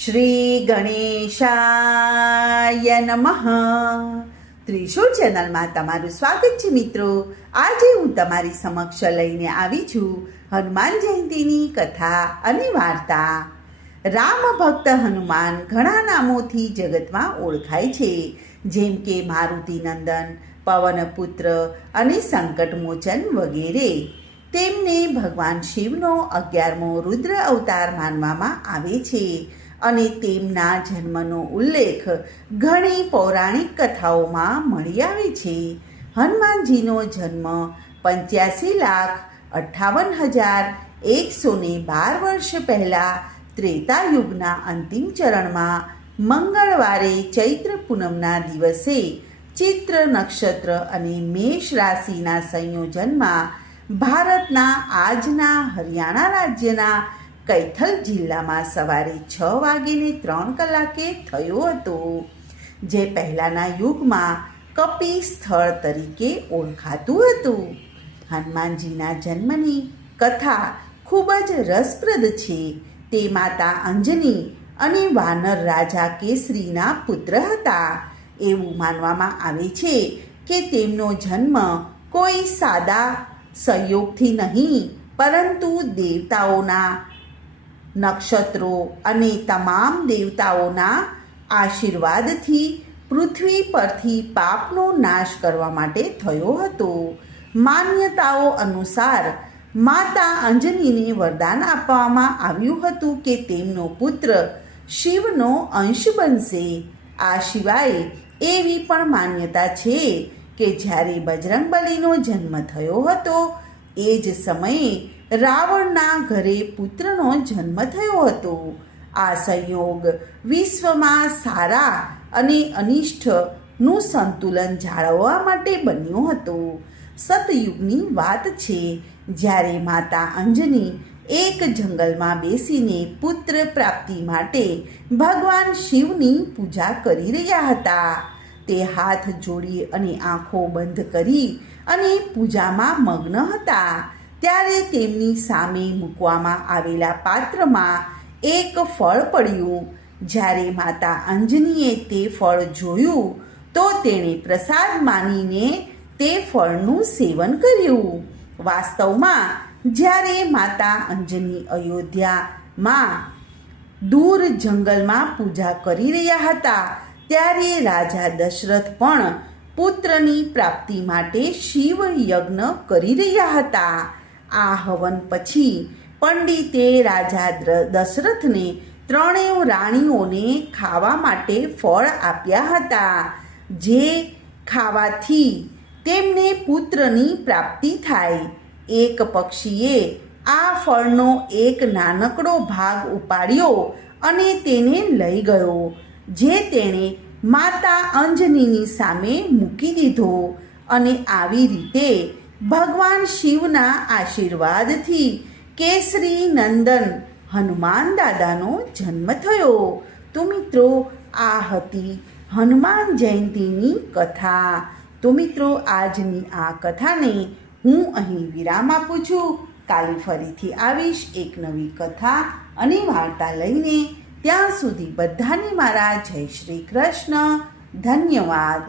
શ્રી ગણેશાય નમઃ. ત્રિશુળ ચેનલમાં તમારું સ્વાગત છે મિત્રો. આજે હું તમારી સમક્ષ લઈને આવી છું હનુમાન જયંતીની કથા અને વાર્તા. રામ ભક્ત હનુમાન ઘણા નામોથી જગતમાં ઓળખાય છે, જેમ કે મારુતિ નંદન, પવનપુત્ર અને સંકટમોચન વગેરે. તેમને ભગવાન શિવનો 11મો રુદ્ર અવતાર માનવામાં આવે છે અને તેમના જન્મનો ઉલ્લેખ ઘણી પૌરાણિક કથાઓમાં મળી આવે છે. હનુમાનજીનો જન્મ 85,58,112 વર્ષ પહેલાં ત્રેતા યુગના અંતિમ ચરણમાં મંગળવારે ચૈત્ર પૂનમના દિવસે ચિત્ર નક્ષત્ર અને મેષ રાશિના સંયોજનમાં ભારતના આજના હરિયાણા રાજ્યના કૈથલ જિલ્લામાં સવારે 6:03 થયો હતો, જે પહેલાંના યુગમાં કપી સ્થળ તરીકે ઓળખાતું હતું. હનુમાનજીના જન્મની કથા ખૂબ જ રસપ્રદ છે. તે માતા અંજની અને વાનર રાજા કેસરીના પુત્ર હતા. એવું માનવામાં આવે છે કે તેમનો જન્મ કોઈ સાદા સંયોગથી નહીં, પરંતુ દેવતાઓના, નક્ષત્રો અને તમામ દેવતાઓના આશીર્વાદથી પૃથ્વી પરથી પાપનો નાશ કરવા માટે થયો હતો. માન્યતાઓ અનુસાર માતા અંજનીને વરદાન આપવામાં આવ્યું હતું કે તેમનો પુત્ર શિવનો અંશ બનશે. આ સિવાય એવી પણ માન્યતા છે કે જ્યારે બજરંગબલીનો જન્મ થયો હતો એ જ સમયે રાવણના ઘરે પુત્રનો જન્મ થયો હતો. આ સંયોગ વિશ્વમાં સારા અને અનિષ્ટનું સંતુલન જાળવવા માટે બન્યો હતો. સતયુગની વાત છે, જ્યારે માતા અંજની એક જંગલમાં બેસીને પુત્ર પ્રાપ્તિ માટે ભગવાન શિવની પૂજા કરી રહ્યા હતા. તે હાથ જોડી અને આંખો બંધ કરી અને પૂજામાં મગ્ન હતા. ત્યારે તેમની સામે મૂકવામાં આવેલા પાત્રમાં એક ફળ પડ્યું. જ્યારે માતા અંજનીએ તે ફળ જોયું તો તેણે પ્રસાદ માનીને તે ફળનું સેવન કર્યું. વાસ્તવમાં જ્યારે માતા અંજની અયોધ્યામાં દૂર જંગલમાં પૂજા કરી રહ્યા હતા, ત્યારે રાજા દશરથ પણ પુત્રની પ્રાપ્તિ માટે શિવ યજ્ઞ કરી રહ્યા હતા. આ હવન પછી પંડિતે રાજા દશરથને 3 રાણીઓને ખાવા માટે ફળ આપ્યા હતા, જે ખાવાથી તેમને પુત્રની પ્રાપ્તિ થાય. એક પક્ષીએ આ ફળનો એક નાનકડો ભાગ ઉપાડ્યો અને તેને લઈ ગયો, જે તેણે માતા અંજનીની સામે મૂકી દીધો. અને આવી રીતે ભગવાન શિવના આશીર્વાદથી કેસરી નંદન હનુમાન દાદાનો જન્મ થયો. તો મિત્રો, આ હતી હનુમાન જયંતીની કથા. તો મિત્રો, આજની આ કથાને હું અહીં વિરામ આપું છું. કાલે ફરીથી આવીશ એક નવી કથા અને વાર્તા લઈને. ત્યાં સુધી બધાને મારા જય શ્રી કૃષ્ણ. ધન્યવાદ.